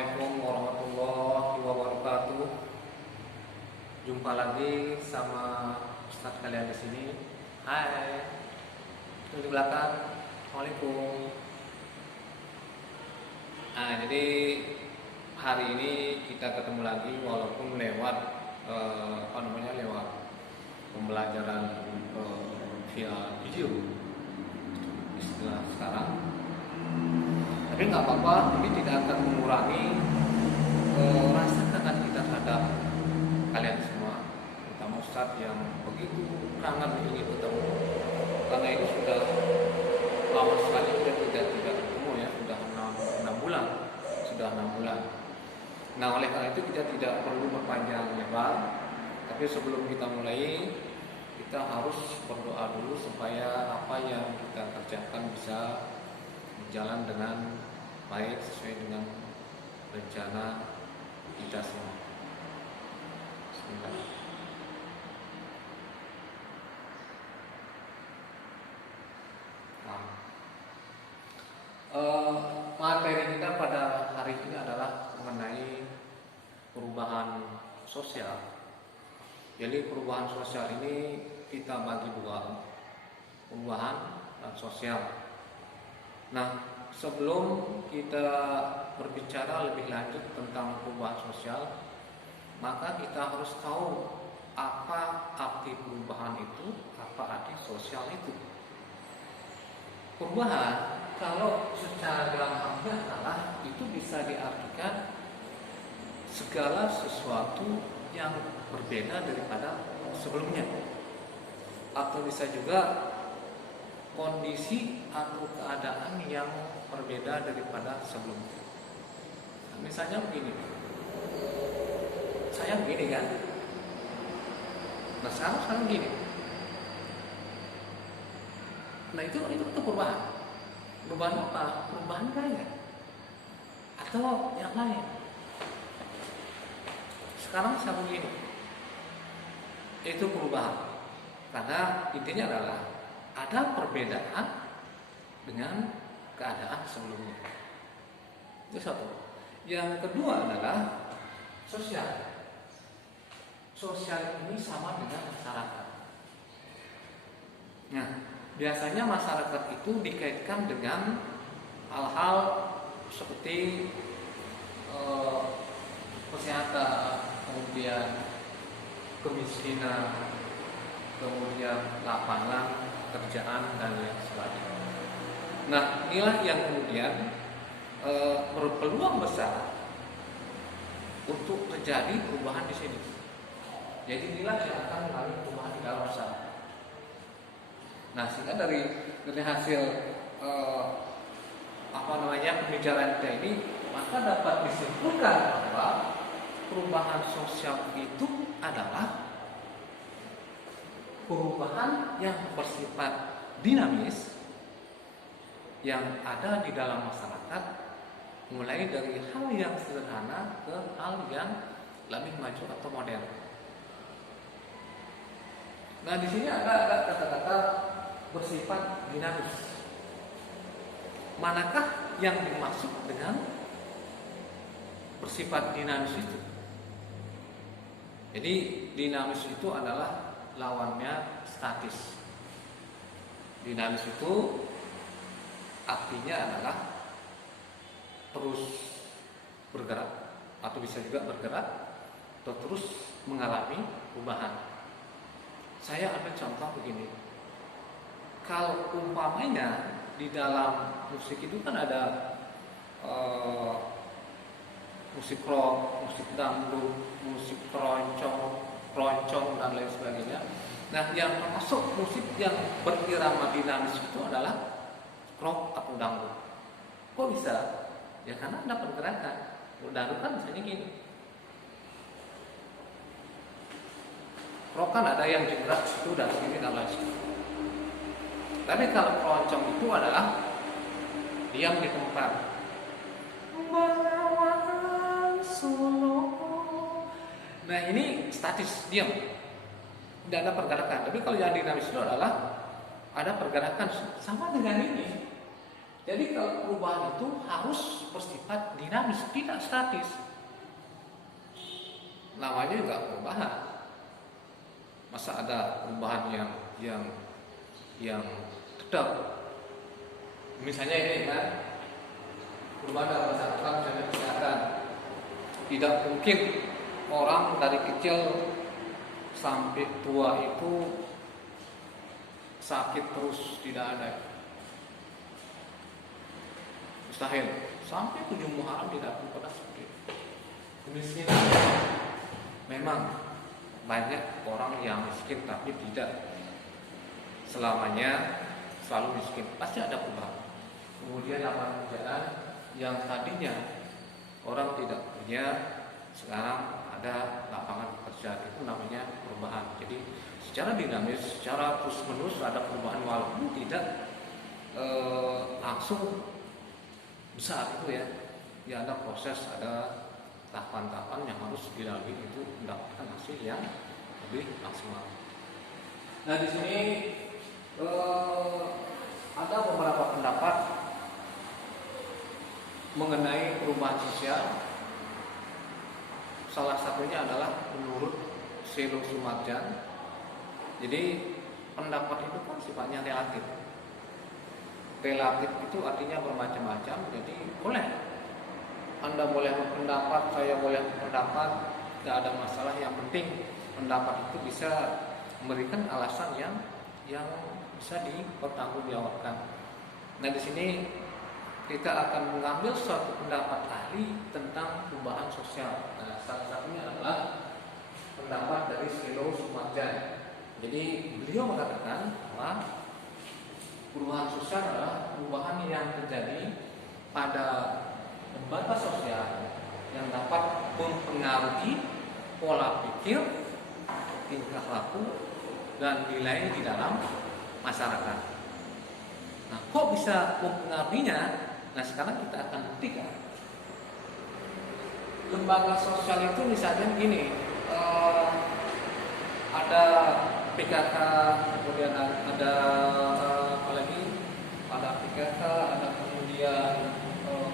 Assalamualaikum warahmatullahi wabarakatuh. Jumpa lagi sama Ustadz kalian di sini. Hai. Itu di belakang. Assalamualaikum. Nah, jadi hari ini kita ketemu lagi walaupun lewat lewat pembelajaran via video istilah sekarang. Tapi nggak apa-apa, ini tidak akan mengurangi rasa kangen kita terhadap kalian semua, terutama Ustadz yang begitu kangen ingin ketemu. Karena ini sudah lama sekali kita tidak ketemu ya, sudah 6 bulan, Nah, oleh karena itu kita tidak perlu berpanjang lebar, tapi sebelum kita mulai, kita harus berdoa dulu supaya apa yang kita kerjakan bisa berjalan dengan baik sesuai dengan rencana kita semua. Bismillah. Materi kita pada hari ini adalah mengenai perubahan sosial. Jadi perubahan sosial ini kita bagi dua, perubahan dan sosial. Nah, sebelum kita berbicara lebih lanjut tentang perubahan sosial, maka kita harus tahu apa arti perubahan itu, apa arti sosial itu. Perubahan kalau secara gampangnya adalah itu bisa diartikan segala sesuatu yang berbeda daripada sebelumnya, atau bisa juga kondisi atau keadaan yang berbeda daripada sebelumnya. Nah, misalnya begini, saya begini kan, nah sekarang gini. Nah itu perubahan. Perubahan apa? Perubahan gaya atau yang lain. Sekarang saya begini, itu perubahan. Karena intinya adalah ada perbedaan dengan keadaan sebelumnya. Itu satu. Yang kedua adalah sosial. Sosial ini sama dengan masyarakat. Nah, biasanya masyarakat itu dikaitkan dengan hal-hal seperti kesehatan, kemudian kemiskinan, kemudian lapangan kerjaan dan lain sebagainya. Nah, inilah yang kemudian berpeluang besar untuk terjadi perubahan di sini. Jadi inilah yang akan mengalami perubahan di dalam masyarakat. Nah, sehingga dari hasil pembicaraan kita ini, maka dapat disimpulkan bahwa perubahan sosial itu adalah perubahan yang bersifat dinamis yang ada di dalam masyarakat, mulai dari hal yang sederhana ke hal yang lebih maju atau modern. Nah, di sini ada kata-kata bersifat dinamis. Manakah yang dimaksud dengan bersifat dinamis itu? Jadi dinamis itu adalah lawannya statis. Dinamis itu artinya adalah terus bergerak, atau bisa juga bergerak atau terus mengalami perubahan. Saya ambil contoh begini. Kalau umpamanya di dalam musik itu kan ada musik rock, musik dangdut, musik keroncong dan lain sebagainya. Nah, yang termasuk musik yang berirama dinamis itu adalah rock atau dangdut. Kok bisa? Ya karena ada pergerakan. Dangdut kan misalnya gini. Rock kan ada yang gerak itu dari sini dan lain sebagainya. Tapi kalau keroncong itu adalah diam di tempat. Nah, ini statis, diam, tidak ada pergerakan. Tapi kalau yang dinamis itu adalah ada pergerakan, sama dengan ini. Jadi kalau perubahan itu harus bersifat dinamis, tidak statis. Namanya nggak perubahan. Masa ada perubahan yang tetap. Misalnya ini kan, perubahan dalam masyarakat, misalnya kesehatan. Tidak mungkin orang dari kecil sampai tua itu sakit terus, tidak ada. Mustahil. Sampai ujung muharam tidak akan pernah seperti itu. Kemiskinan memang banyak orang yang miskin, tapi tidak selamanya selalu miskin. Pasti ada perubahan. Kemudian lapangan pekerjaan yang tadinya orang tidak punya, sekarang ada lapangan pekerjaan, itu namanya perubahan. Jadi secara dinamis, secara terus menerus ada perubahan walaupun tidak langsung besar itu ya. Ya ada proses, ada tahapan-tahapan yang harus dilalui itu mendapatkan hasil yang lebih maksimal. Nah di sini ada beberapa pendapat mengenai perubahan sosial. Salah satunya adalah menurut Selo Sumarjan. Jadi pendapat itu kan sifatnya relatif. Relatif itu artinya bermacam-macam. Jadi boleh Anda boleh berpendapat, saya boleh berpendapat, tidak ada masalah. Yang penting pendapat itu bisa memberikan alasan yang bisa dipertanggungjawabkan. Nah di sini kita akan mengambil suatu pendapat ahli tentang perubahan sosial. Nah, salah satunya adalah pendapat dari Selo Sumarjan. Jadi beliau mengatakan bahwa perubahan sosial adalah perubahan yang terjadi pada lembaga sosial yang dapat mempengaruhi pola pikir, tingkah laku, dan nilai di dalam masyarakat. Nah, kok bisa mempengaruhinya? Nah, sekarang kita akan buktikan. Lembaga sosial itu misalnya begini, ada PKK, kemudian ada apa lagi? Ada PKK, ada kemudian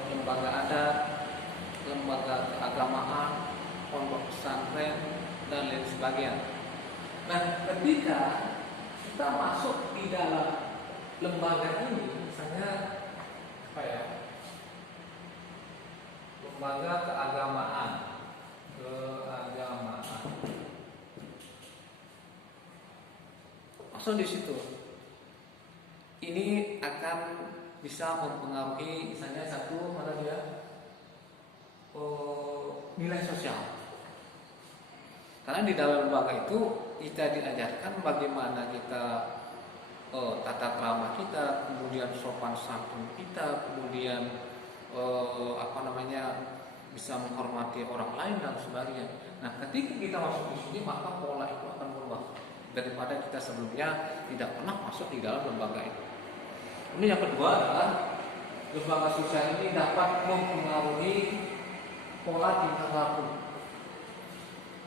lembaga adat, lembaga keagamaan, pondok pesantren, dan lain sebagainya. Nah, ketika kita masuk di dalam lembaga ini, misalnya apa ya? Lembaga keagamaan. Masuk di situ. Ini akan bisa mempengaruhi misalnya satu mana dia? Nilai sosial. Karena di dalam lembaga itu kita diajarkan bagaimana kita tata krama kita, kemudian sopan santun kita, kemudian bisa menghormati orang lain dan sebagainya. Nah, ketika kita masuk di sini maka pola itu akan berubah daripada kita sebelumnya tidak pernah masuk di dalam lembaga itu. Ini yang kedua adalah lembaga sosial ini dapat mempengaruhi pola tingkah laku.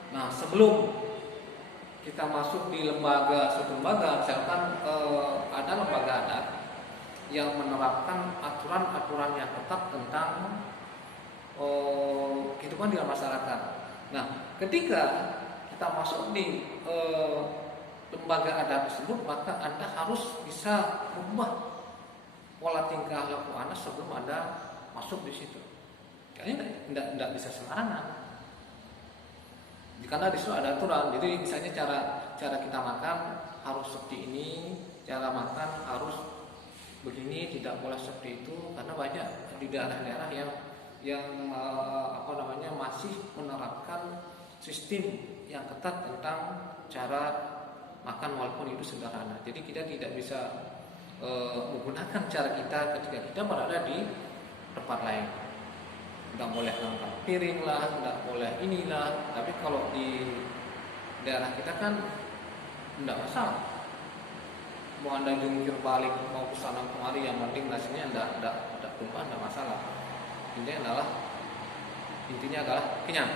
Nah, sebelum kita masuk di suatu lembaga, misalkan ada lembaga adat yang menerapkan aturan-aturan yang ketat tentang kehidupan di masyarakat. Nah, ketika kita masuk di lembaga adat tersebut, maka Anda harus bisa merubah pola tingkah laku Anda sebelum Anda masuk di situ. Kayaknya tidak bisa sembarangan. Karena di situ ada aturan. Jadi misalnya cara kita makan harus seperti ini, cara makan harus begini, tidak boleh seperti itu. Karena banyak di daerah-daerah yang masih menerapkan sistem yang ketat tentang cara makan walaupun itu sederhana. Jadi kita tidak bisa menggunakan cara kita ketika kita berada di tempat lain. Nggak boleh angkat piring lah, nggak boleh inilah. Tapi kalau di daerah kita kan nggak masalah. Mau Anda jungkir balik, mau kesana kemari, yang penting nasinya nggak tumpah, nggak masalah. Intinya adalah kenyang.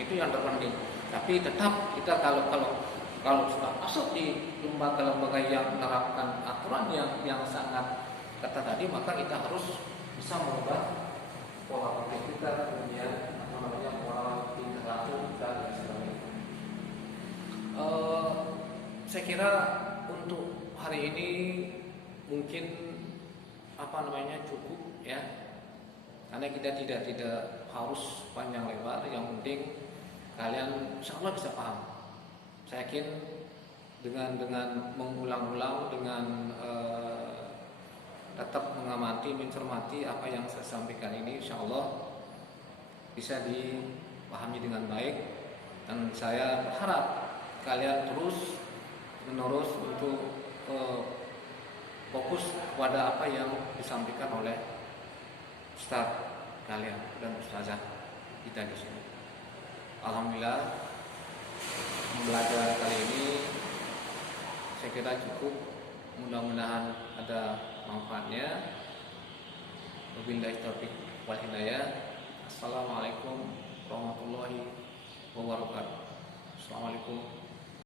Itu yang terpenting. Tapi tetap kita kalau sudah masuk di lembaga-lembaga yang menerapkan aturan yang sangat kata tadi, maka kita harus bisa merubah pola pikir kita, kemudian pola tingkah laku kita dan sebagainya. Saya kira untuk hari ini mungkin cukup ya, karena kita tidak harus panjang lebar, yang penting kalian insya Allah bisa paham. Saya yakin dengan mengulang-ulang, dengan tetap mengamati, mencermati apa yang saya sampaikan ini, insya Allah bisa dipahami dengan baik. Dan saya berharap kalian terus menerus untuk fokus kepada apa yang disampaikan oleh Ustaz kalian dan Ustazah kita di sini. Alhamdulillah, belajar kali ini saya kira cukup. Mudah-mudahan ada manfaatnya. Wabillahi taufiq wal hidayah. Assalamualaikum warahmatullahi wabarakatuh. Assalamualaikum.